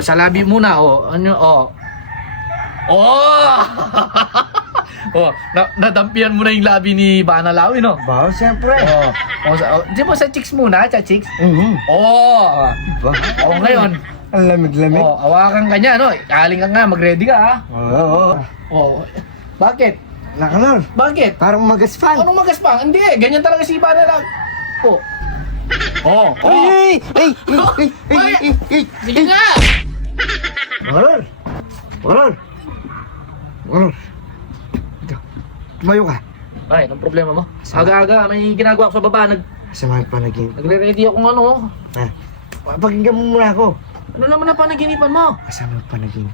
Sa labi muna, ano, Oh! Nadampian mo na yung labi ni Bana Lawi, no? Ba, siyempre. Di ba sa chicks muna, sa chicks? Ba? Ngayon. Ang lamig-lamig. Hawakan ka niya, no? Kaling ka nga, mag-ready ka, ha? Bakit? Nakalor. Bakit? Parang magaspang. Anong magaspang? Hindi, ganyan talaga si Bana Lawi. Ay! Sige nga! Malor! Malor! Malor! Tumayo ka. Ay, anong problema mo? Aga-aga, may ginagawa ko sa baba. Masama yung panaginip. Nagre-ready ako ng ano. Pakinggan mo muna ako. Ano naman ang panaginipan mo? Masama yung panaginip.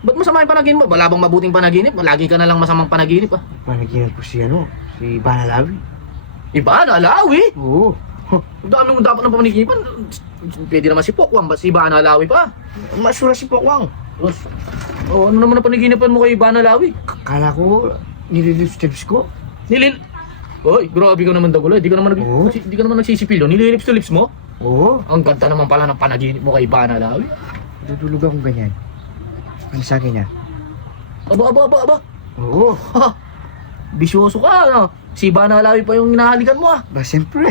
Ba't masama yung panaginip mo? Wala bang mabuting panaginip? Lagi ka na lang masamang panaginip, ah. Panaginip ko si Banalawi. Iba, Alawi? Oo. Ang dami mong dapat ng panaginipan. Pwede naman si Pokwang, ba't si Bana Alawi pa? Masura si Pokwang. Ano naman ang panaginipan mo kay Bana Alawi? Kala ko, nililips-tips ko. Oy, grabe ka naman dagulo. Di ka naman nagsisipil, nililips to lips mo? Oo. Ang ganda naman pala ng panaginip mo kay Bana Alawi. Tutulog akong ganyan. Ano sa akin niya? Aba. Oo. Bisyoso ka, ano? Si Bana Alawi pa yung hinahalikan mo, ah. Ba, siyempre.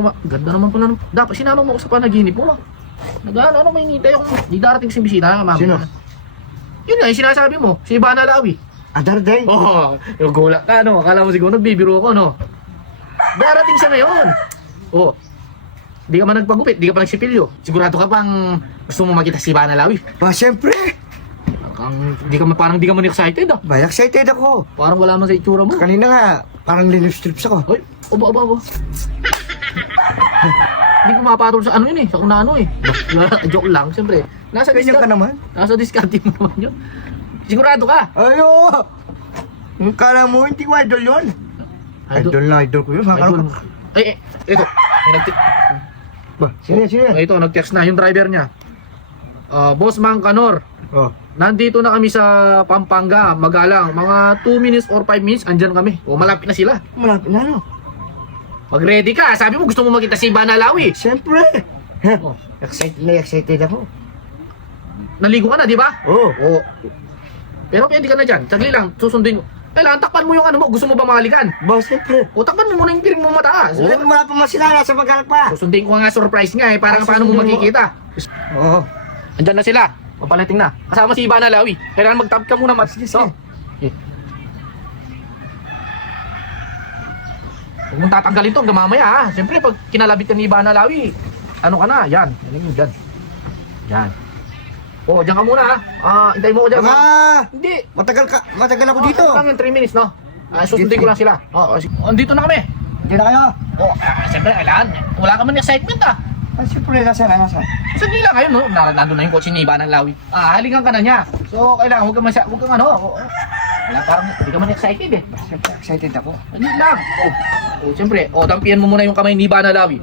Ganda naman pala. Dapat sinama mo ako sa panaginip mo, ah. Ano, may hinihintay akong di darating si bisita, mama. Sino? Yun nga, yung sinasabi mo, si Bana Alawi. Other day? Yung gulak ka, no? Akala mo siguro nagbibiro ako, no? Darating siya ngayon. Di ka man nagpagupit, di ka pa nagsipilyo. Sigurado ka bang gusto mo makita si Bana Alawi? Ba, siyempre. Parang di ka man excited, ah. Ba, excited ako. Parang wala man sa itsura mo. Kanina nga, parang lilips-tips ako. Ay, aba. Hindi ko mapatol sa ano yun, sa unano, eh. Joke lang, siyempre. Ganyan ka naman? Nasa discount mo naman yun. Sigurado ka? Ayo! Kala mo, hindi ko idol yun. Idol ko yun. Idol. Ito. Ba, sino yan? Ito, nag-text na yung driver niya. Boss Mang Kanor, nandito na kami sa Pampanga, Magalang. Mga 2 minutes or 5 minutes, andyan kami. Malapit na sila. Malapit na, no? Mag-ready ka. Sabi mo gusto mo makita si Bana Alawi. Siyempre. Excited ako. Naligo ka na, di ba? Oo. Pero pwede ka na dyan. Sagli lang, susundin mo. Kailangan, takpan mo yung ano mo. Gusto mo ba mahalikan? Ba, siyempre. Takpan mo muna yung piring mo mataas. Wala pa masilala sa Magalang pa. Susundin ko nga surprise nga, parang paano mo makikita. Oo. Andyan na sila. Papalating na. Kasama si Bana Alawi. Kailangan mag-tap ka muna, Mats. Sige. Huwag mong tatanggalin to hanggang mamaya, ha. Siyempre, pag kinalabit ka ni Bana Alawi, ano ka na? Yan. Yan. Yan. Diyan ka muna, ha. Hintayin mo ko dyan. Hindi. Matagal ako dito. Lang yung 3 minutes, no? Susundin ko lang sila. Andito na kami. Hindi na kayo. Siyempre, kailangan. Wala ka man excitement, ha. Siyempre, nasaan? Sagli lang kayo, no? Nandun na yung kotse ni Bana Alawi. Halikan ka na niya. So, kailangan, huwag kang ano. Parang hindi ka man excited, eh. Siyempre, excited ako. Hindi lang. Siyempre, dampian mo muna yung kamay ni Bana Alawi.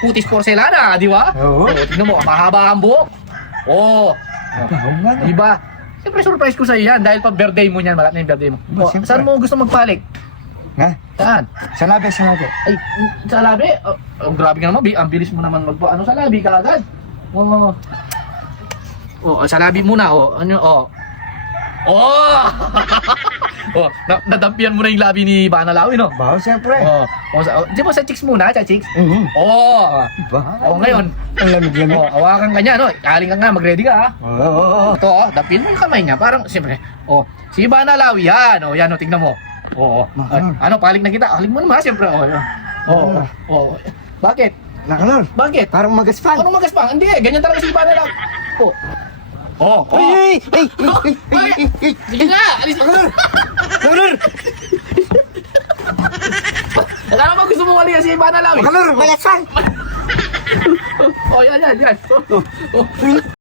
Putis porcelana, di ba? Oo. Tignan mo, mahaba ang buhok. Di ba? Siyempre, surprise ko sa'yo yan dahil pa birthday mo niyan. Malapit na yung birthday mo. Saan mo gusto magpalik? Ha? Saan? Sa labi. Ay, sa labi? Grabe ka naman, ang bilis mo naman ano sa labi ka agad. Sa labi muna, nadampian mo na yung labi ni Bana Alawi, no? Ba, siyempre. Di ba sa chicks muna, sa chicks? Ba? Ngayon. Ang lamig-lamig. Hawakan ka niya, no? Kaling ka nga, mag-ready ka, ha? Oo. Ito, dampian mo yung kamay niya, parang, siyempre, si Bana Alawi, yan, yan, tignan mo. Paling na kita, haling mo naman, siyempre, Bakit? Nakalor. Bakit? Parang magaspang. Anong magaspang? Hindi, ganyan talaga si Bana Alawi. Ay! Sige nga, alis na. Nakalor! Alam mo gusto mo mali si Bana Alawi? Nakalor! Mayasan! Yan.